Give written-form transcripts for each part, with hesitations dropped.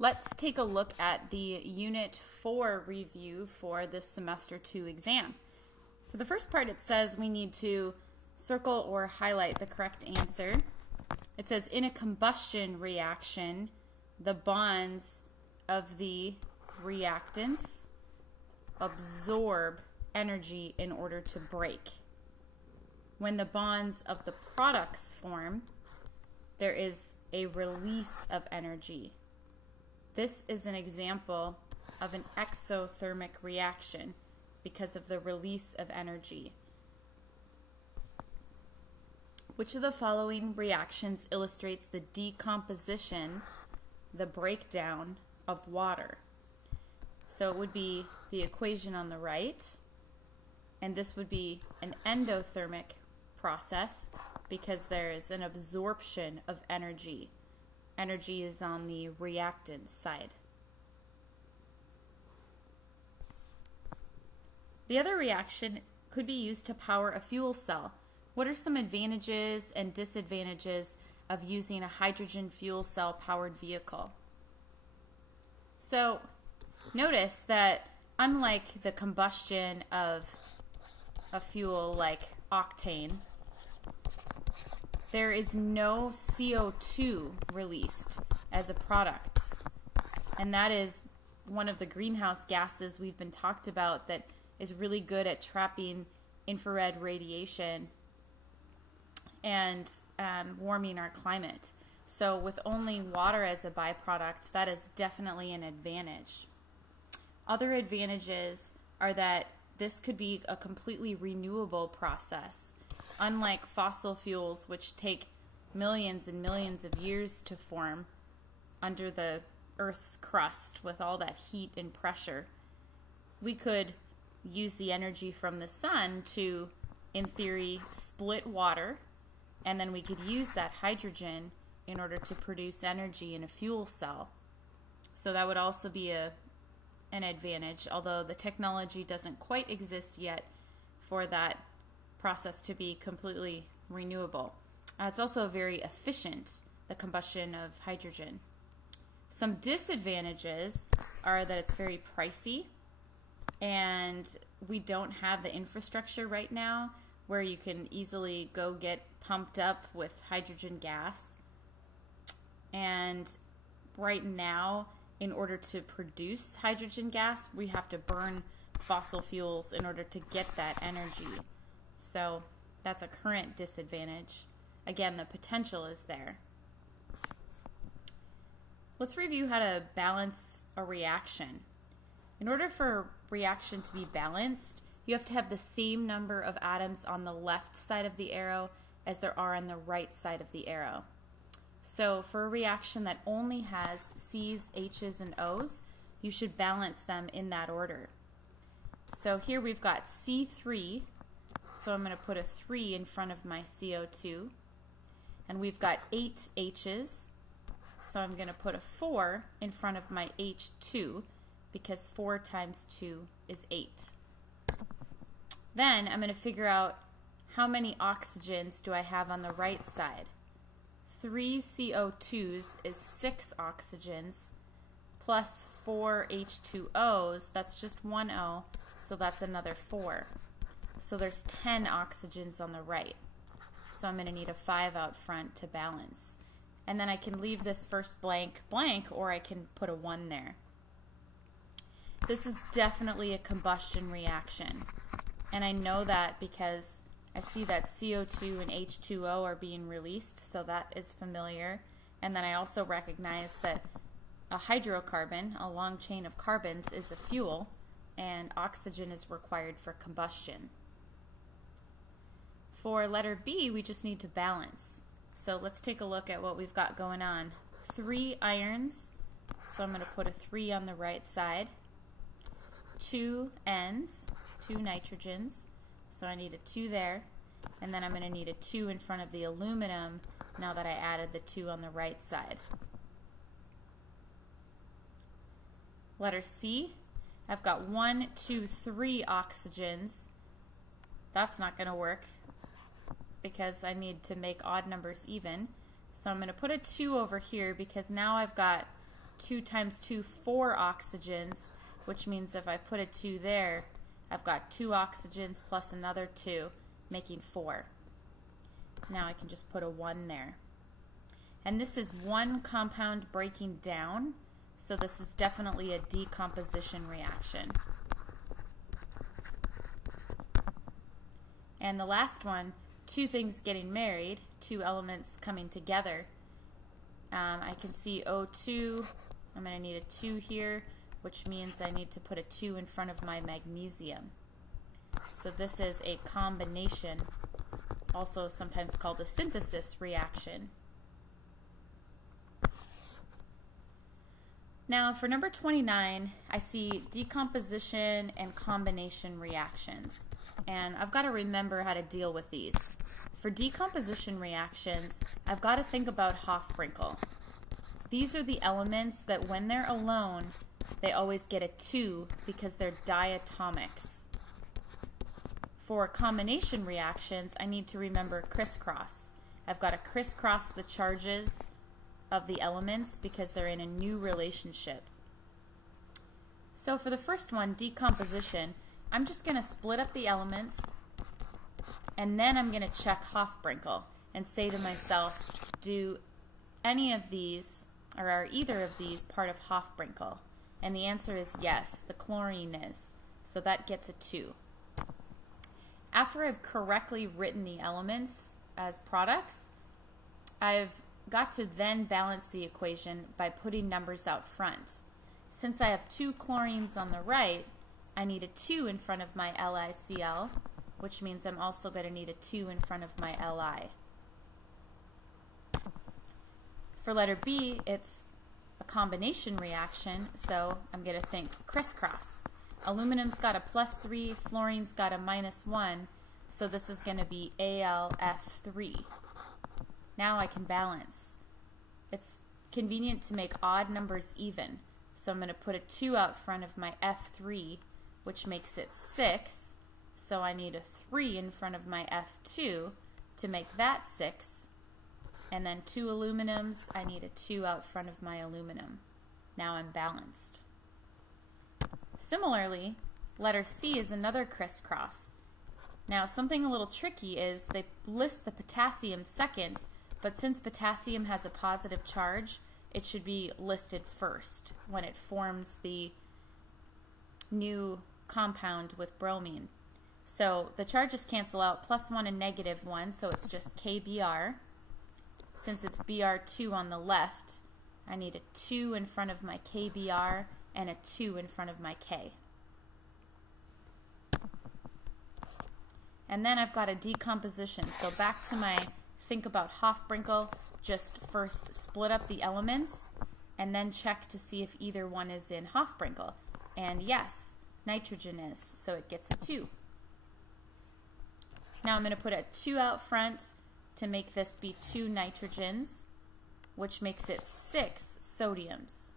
Let's take a look at the Unit 4 review for this Semester 2 exam. For the first part, it says we need to circle or highlight the correct answer. It says in a combustion reaction, the bonds of the reactants absorb energy in order to break. When the bonds of the products form, there is a release of energy. This is an example of an exothermic reaction because of the release of energy. Which of the following reactions illustrates the decomposition, the breakdown of water? So it would be the equation on the right, and this would be an endothermic process because there is an absorption of energy. Energy is on the reactant side. The other reaction could be used to power a fuel cell. What are some advantages and disadvantages of using a hydrogen fuel cell powered vehicle? So notice that unlike the combustion of a fuel like octane, there is no CO2 released as a product. And that is one of the greenhouse gases we've been talked about that is really good at trapping infrared radiation and warming our climate. So with only water as a byproduct, that is definitely an advantage. Other advantages are that this could be a completely renewable process. Unlike fossil fuels, which take millions and millions of years to form under the Earth's crust with all that heat and pressure, we could use the energy from the sun to, in theory, split water, and then we could use that hydrogen in order to produce energy in a fuel cell. So that would also be an advantage, although the technology doesn't quite exist yet for that process to be completely renewable. It's also very efficient, the combustion of hydrogen. Some disadvantages are that it's very pricey, and we don't have the infrastructure right now where you can easily go get pumped up with hydrogen gas. And right now, in order to produce hydrogen gas, we have to burn fossil fuels in order to get that energy. So that's a current disadvantage. Again, the potential is there. Let's review how to balance a reaction. In order for a reaction to be balanced, you have to have the same number of atoms on the left side of the arrow as there are on the right side of the arrow. So for a reaction that only has C's, H's, and O's, you should balance them in that order. So here we've got C3, so I'm going to put a 3 in front of my CO2. And we've got 8 H's, so I'm going to put a 4 in front of my H2 because 4 times 2 is 8. Then I'm going to figure out how many oxygens do I have on the right side. 3 CO2s is 6 oxygens plus 4 H2Os, that's just 1 O, so that's another 4. So there's 10 oxygens on the right. So I'm going to need a 5 out front to balance. And then I can leave this first blank blank, or I can put a 1 there. This is definitely a combustion reaction. And I know that because I see that CO2 and H2O are being released, so that is familiar. And then I also recognize that a hydrocarbon, a long chain of carbons, is a fuel, and oxygen is required for combustion. For letter B, we just need to balance. So let's take a look at what we've got going on. 3 irons, so I'm going to put a 3 on the right side. 2 N's, 2 nitrogens, so I need a 2 there. And then I'm going to need a 2 in front of the aluminum now that I added the 2 on the right side. Letter C, I've got 1, 2, 3 oxygens. That's not going to work because I need to make odd numbers even. So I'm going to put a 2 over here because now I've got 2 times 2, 4 oxygens, which means if I put a 2 there, I've got 2 oxygens plus another 2, making 4. Now I can just put a 1 there. And this is one compound breaking down, so this is definitely a decomposition reaction. And the last one, 2 things getting married, 2 elements coming together. I can see O2, I'm going to need a 2 here, which means I need to put a 2 in front of my magnesium. So this is a combination, also sometimes called a synthesis reaction. Now for number 29, I see decomposition and combination reactions. And I've got to remember how to deal with these. For decomposition reactions, I've got to think about Hofbrinkel. These are the elements that when they're alone, they always get a 2 because they're diatomics. For combination reactions, I need to remember crisscross. I've got to crisscross the charges of the elements because they're in a new relationship. So for the first one, decomposition, I'm just going to split up the elements, and then I'm going to check Hofbrinkel and say to myself, do any of these, or are either of these part of Hofbrinkel? And the answer is yes, the chlorine is. So that gets a 2. After I've correctly written the elements as products, I've got to then balance the equation by putting numbers out front. Since I have 2 chlorines on the right, I need a 2 in front of my LiCl, which means I'm also going to need a 2 in front of my Li. For letter B, it's a combination reaction, so I'm going to think crisscross. Aluminum's got a +3, fluorine's got a -1, so this is going to be AlF3. Now I can balance. It's convenient to make odd numbers even, so I'm going to put a 2 out front of my F3, which makes it 6, so I need a 3 in front of my F2 to make that 6, and then 2 aluminums, I need a 2 out front of my aluminum. Now I'm balanced. Similarly, letter C is another crisscross. Now something a little tricky is they list the potassium second, but since potassium has a positive charge, it should be listed first when it forms the new compound with bromine. So the charges cancel out, +1 and -1, so it's just KBr. Since it's Br2 on the left, I need a 2 in front of my KBr and a 2 in front of my K. And then I've got a decomposition. So back to my think about Hofbrinkel, just first split up the elements and then check to see if either one is in Hofbrinkel. And yes, nitrogen is, so it gets a 2. Now I'm going to put a 2 out front to make this be 2 nitrogens, which makes it 6 sodiums.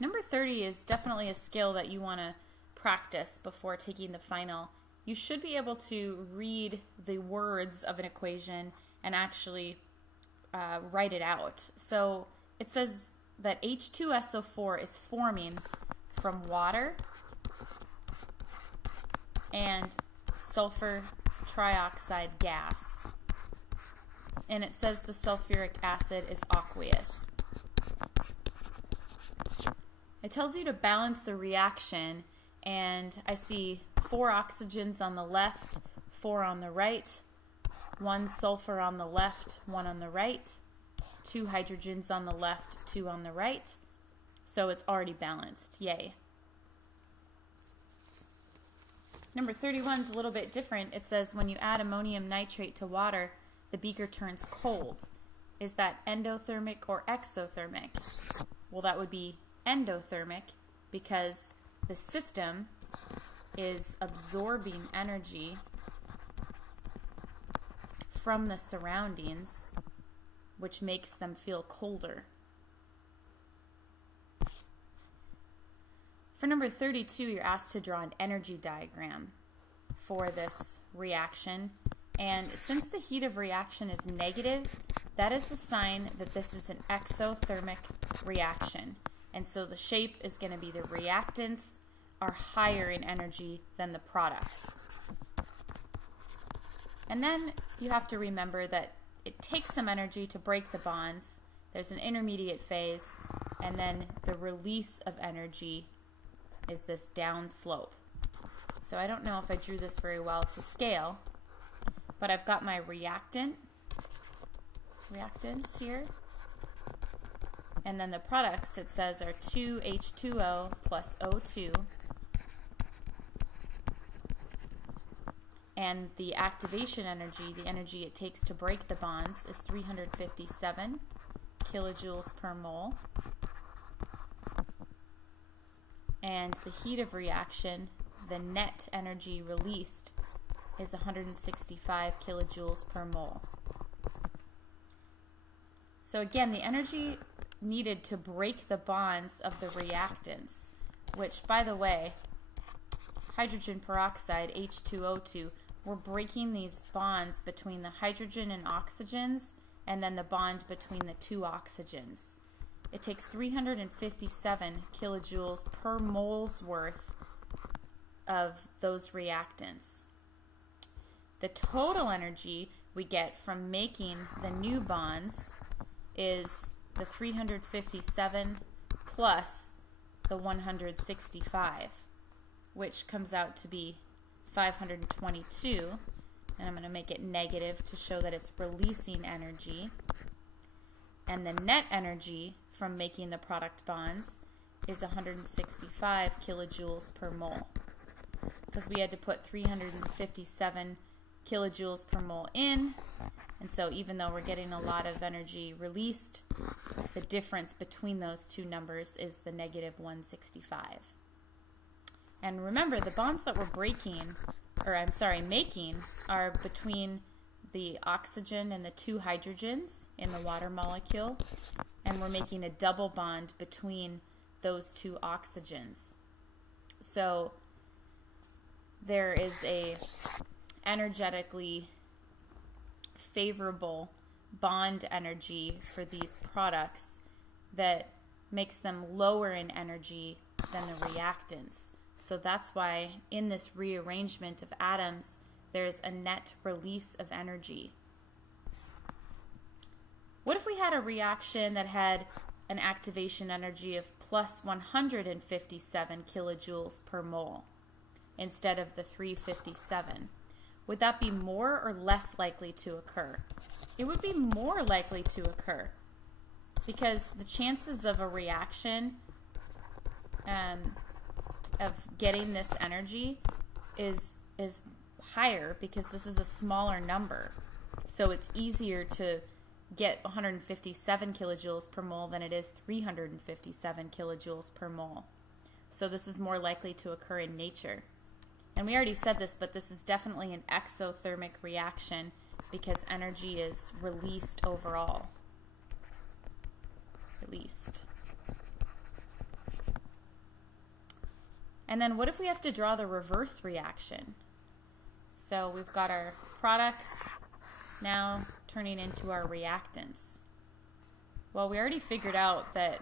Number 30 is definitely a skill that you want to practice before taking the final. You should be able to read the words of an equation and actually write it out. So it says that H2SO4 is forming from water and sulfur trioxide gas. And it says the sulfuric acid is aqueous. It tells you to balance the reaction, and I see 4 oxygens on the left, 4 on the right, 1 sulfur on the left, 1 on the right, 2 hydrogens on the left, 2 on the right. So it's already balanced. Yay. Number 31 is a little bit different. It says when you add ammonium nitrate to water, the beaker turns cold. Is that endothermic or exothermic? Well, that would be endothermic because the system is absorbing energy from the surroundings, which makes them feel colder. For number 32, you're asked to draw an energy diagram for this reaction. And since the heat of reaction is negative, that is a sign that this is an exothermic reaction. And so the shape is going to be the reactants are higher in energy than the products. And then you have to remember that it takes some energy to break the bonds. There's an intermediate phase, and then the release of energy is this down slope. So I don't know if I drew this very well to scale, but I've got my reactants here. And then the products, it says, are 2H2O plus O2. And the activation energy, the energy it takes to break the bonds, is 357 kilojoules per mole. And the heat of reaction, the net energy released, is 165 kilojoules per mole. So again, the energy needed to break the bonds of the reactants, which, by the way, hydrogen peroxide, H2O2, we're breaking these bonds between the hydrogen and oxygens, and then the bond between the two oxygens. It takes 357 kilojoules per mole's worth of those reactants. The total energy we get from making the new bonds is the 357 plus the 165, which comes out to be 522, and I'm going to make it negative to show that it's releasing energy. And the net energy from making the product bonds is 165 kilojoules per mole, because we had to put 357 kilojoules per mole in, and so even though we're getting a lot of energy released, the difference between those two numbers is the negative 165. And remember, the bonds that we're making are between the oxygen and the two hydrogens in the water molecule, and we're making a double bond between those two oxygens. So there is a energetically favorable bond energy for these products that makes them lower in energy than the reactants. So that's why in this rearrangement of atoms, there's a net release of energy. What if we had a reaction that had an activation energy of plus 157 kilojoules per mole instead of the 357? Would that be more or less likely to occur? It would be more likely to occur, because the chances of a reaction of getting this energy is higher, because this is a smaller number. So it's easier to get 157 kilojoules per mole than it is 357 kilojoules per mole. So this is more likely to occur in nature. And we already said this, but this is definitely an exothermic reaction because energy is released overall. Released. And then what if we have to draw the reverse reaction? So we've got our products now turning into our reactants. Well, we already figured out that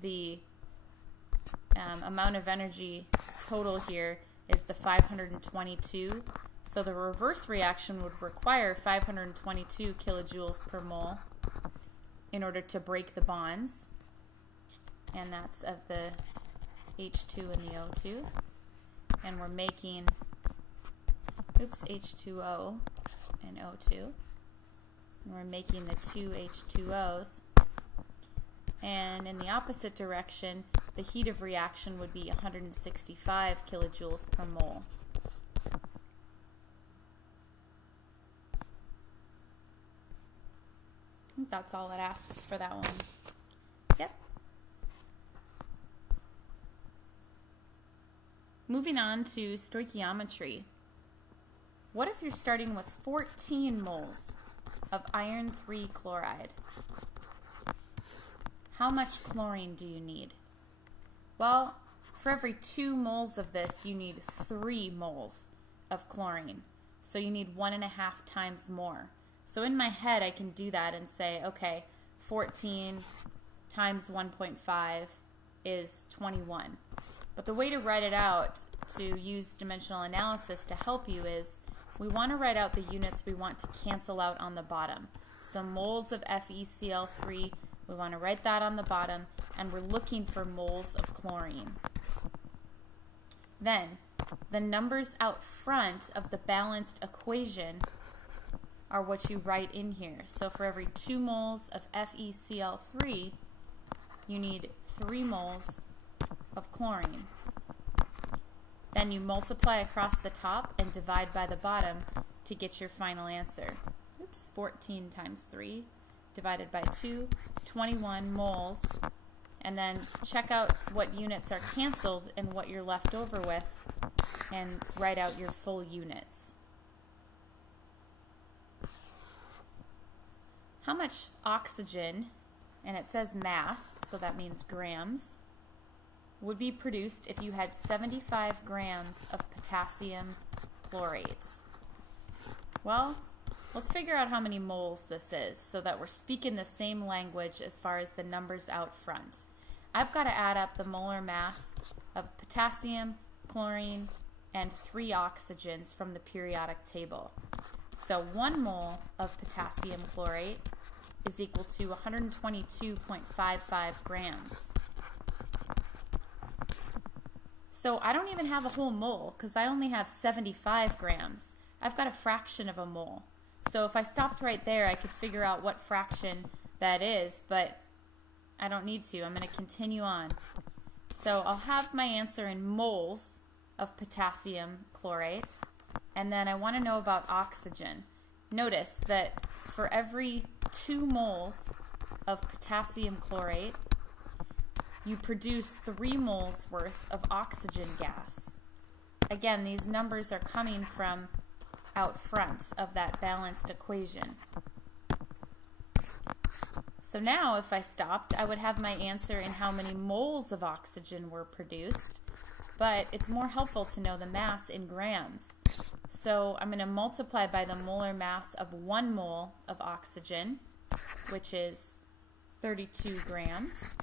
the amount of energy total here is the 522. So the reverse reaction would require 522 kilojoules per mole in order to break the bonds. And that's of the H2 and the O2. And we're making, H2O and O2. And we're making the two H2Os. And in the opposite direction, the heat of reaction would be 165 kilojoules per mole. I think that's all it asks for that one. Yep. Moving on to stoichiometry. What if you're starting with 14 moles of iron 3 chloride? How much chlorine do you need? Well, for every 2 moles of this, you need 3 moles of chlorine. So you need 1.5 times more. So in my head, I can do that and say, okay, 14 times 1.5 is 21. But the way to write it out to use dimensional analysis to help you is we want to write out the units we want to cancel out on the bottom. So moles of FeCl3, we want to write that on the bottom, and we're looking for moles of chlorine. Then, the numbers out front of the balanced equation are what you write in here. So for every 2 moles of FeCl3, you need 3 moles of chlorine. Then you multiply across the top and divide by the bottom to get your final answer. Oops, 14 times 3 divided by 2, 21 moles. And then check out what units are canceled and what you're left over with, and write out your full units. How much oxygen, and it says mass, so that means grams, would be produced if you had 75 grams of potassium chlorate? Well, let's figure out how many moles this is so that we're speaking the same language as far as the numbers out front. I've got to add up the molar mass of potassium, chlorine, and 3 oxygens from the periodic table. So 1 mole of potassium chlorate is equal to 122.55 grams. So I don't even have a whole mole because I only have 75 grams. I've got a fraction of a mole. So if I stopped right there, I could figure out what fraction that is, but I don't need to. I'm going to continue on. So I'll have my answer in moles of potassium chlorate, and then I want to know about oxygen. Notice that for every 2 moles of potassium chlorate, you produce 3 moles worth of oxygen gas. Again, these numbers are coming from out front of that balanced equation. So now if I stopped, I would have my answer in how many moles of oxygen were produced, but it's more helpful to know the mass in grams. So I'm going to multiply by the molar mass of 1 mole of oxygen, which is 32 grams.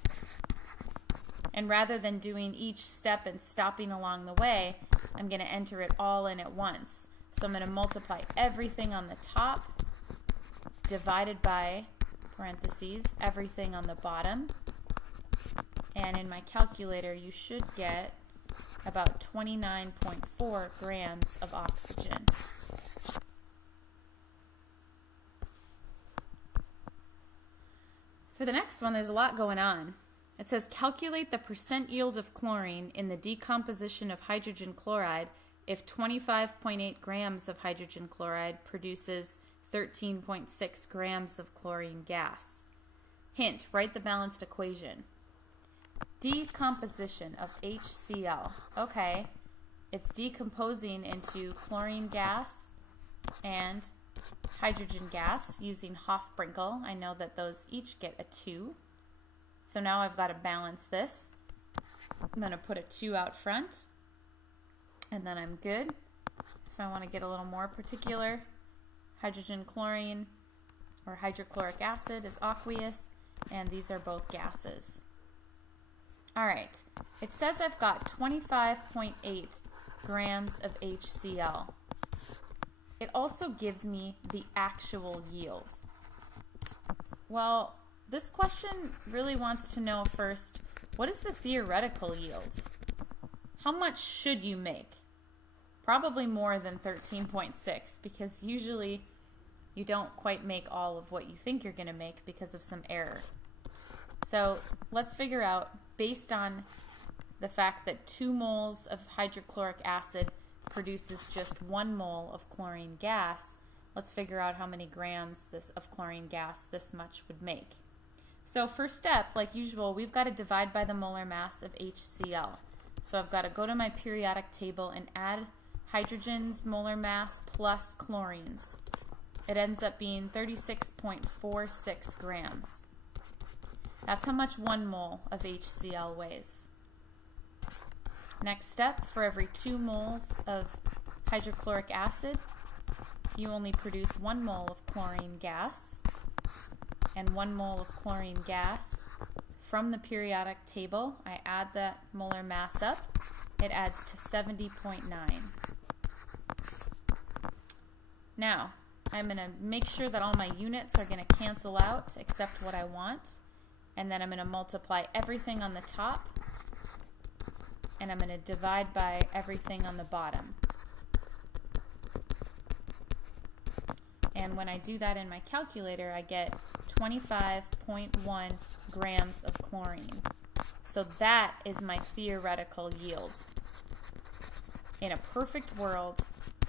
And rather than doing each step and stopping along the way, I'm going to enter it all in at once. So I'm going to multiply everything on the top, divided by, parentheses, everything on the bottom. And in my calculator, you should get about 29.4 grams of oxygen. For the next one, there's a lot going on. It says calculate the percent yield of chlorine in the decomposition of hydrogen chloride if 25.8 grams of hydrogen chloride produces 13.6 grams of chlorine gas. Hint, write the balanced equation. Decomposition of HCl. Okay, it's decomposing into chlorine gas and hydrogen gas using Hofbrinkel. I know that those each get a 2. So now I've got to balance this. I'm going to put a 2 out front, and then I'm good. If I want to get a little more particular, hydrogen chlorine or hydrochloric acid is aqueous, and these are both gases. All right, it says I've got 25.8 grams of HCl. It also gives me the actual yield. Well, this question really wants to know first, what is the theoretical yield? How much should you make? Probably more than 13.6, because usually you don't quite make all of what you think you're going to make because of some error. So let's figure out, based on the fact that 2 moles of hydrochloric acid produces just 1 mole of chlorine gas, let's figure out how many grams of chlorine gas this much would make. So first step, like usual, we've got to divide by the molar mass of HCl. So I've got to go to my periodic table and add hydrogen's molar mass plus chlorine's. It ends up being 36.46 grams. That's how much 1 mole of HCl weighs. Next step, for every 2 moles of hydrochloric acid, you only produce 1 mole of chlorine gas, and 1 mole of chlorine gas from the periodic table, I add that molar mass up, it adds to 70.9. Now, I'm going to make sure that all my units are going to cancel out except what I want, and then I'm going to multiply everything on the top, and I'm going to divide by everything on the bottom. And when I do that in my calculator, I get 25.1 grams of chlorine. So that is my theoretical yield. In a perfect world,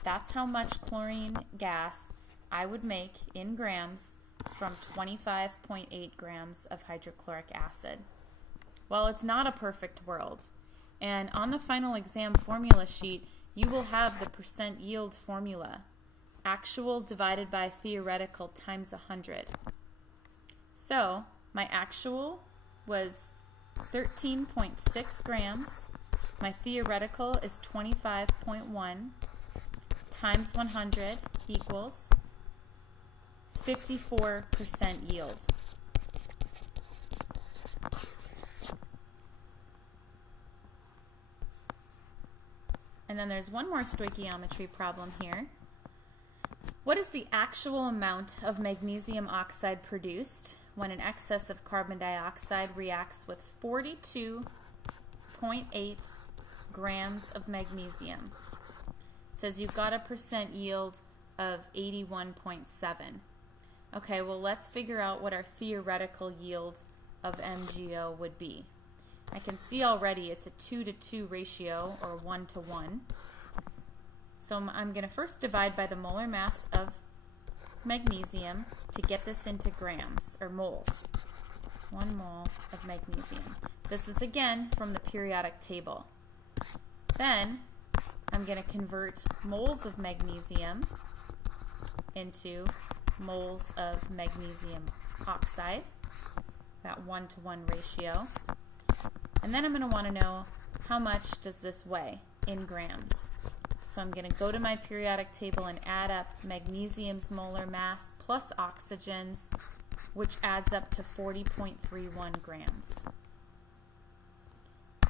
that's how much chlorine gas I would make in grams from 25.8 grams of hydrochloric acid. Well, it's not a perfect world. And on the final exam formula sheet, you will have the percent yield formula. Actual divided by theoretical times 100. So my actual was 13.6 grams. My theoretical is 25.1 times 100 equals 54% yield. And then there's one more stoichiometry problem here. What is the actual amount of magnesium oxide produced when an excess of carbon dioxide reacts with 42.8 grams of magnesium? It says you've got a percent yield of 81.7. Okay, well, let's figure out what our theoretical yield of MgO would be. I can see already it's a 2-to-2 ratio, or 1-to-1. So I'm going to first divide by the molar mass of magnesium to get this into grams, or moles. 1 mole of magnesium. This is again from the periodic table. Then I'm going to convert moles of magnesium into moles of magnesium oxide, that 1-to-1 ratio. And then I'm going to want to know how much does this weigh in grams. So I'm going to go to my periodic table and add up magnesium's molar mass plus oxygen's, which adds up to 40.31 grams.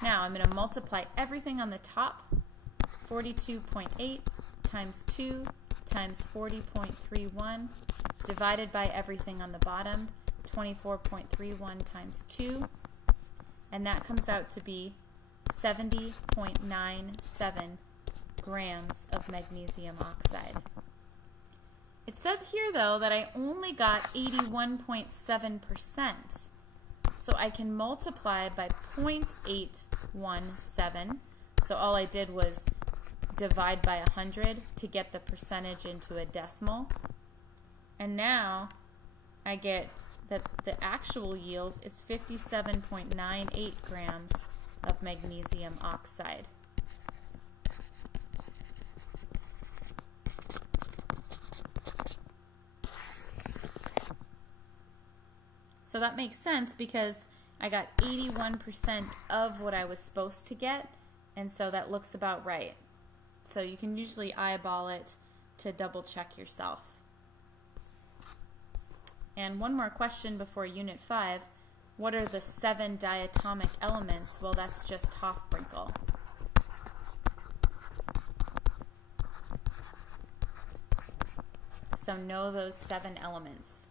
Now I'm going to multiply everything on the top, 42.8 times 2 times 40.31, divided by everything on the bottom, 24.31 times 2, and that comes out to be 70.97 grams of magnesium oxide. It said here, though, that I only got 81.7%, so I can multiply by 0.817. So all I did was divide by 100 to get the percentage into a decimal. And now I get that the actual yield is 57.98 grams of magnesium oxide. So that makes sense because I got 81% of what I was supposed to get, and so that looks about right. So you can usually eyeball it to double check yourself. And one more question before Unit 5. What are the 7 diatomic elements? Well, that's just Hofbrinkel. So know those 7 elements.